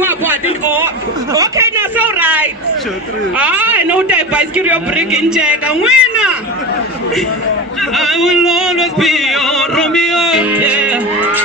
work what did okay now so right. I know that bicycle you're breaking check and winner. I will always be your Romeo. Yeah.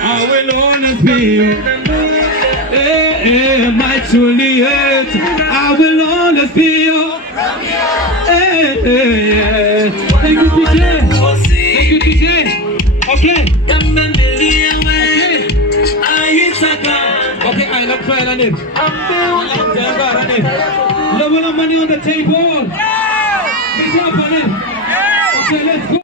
I will always be you. My Juliet, I will always be you. Thank you, DJ. Thank you, DJ. Okay. Okay, I love trying on it. Level of money on the table. Okay, let's go.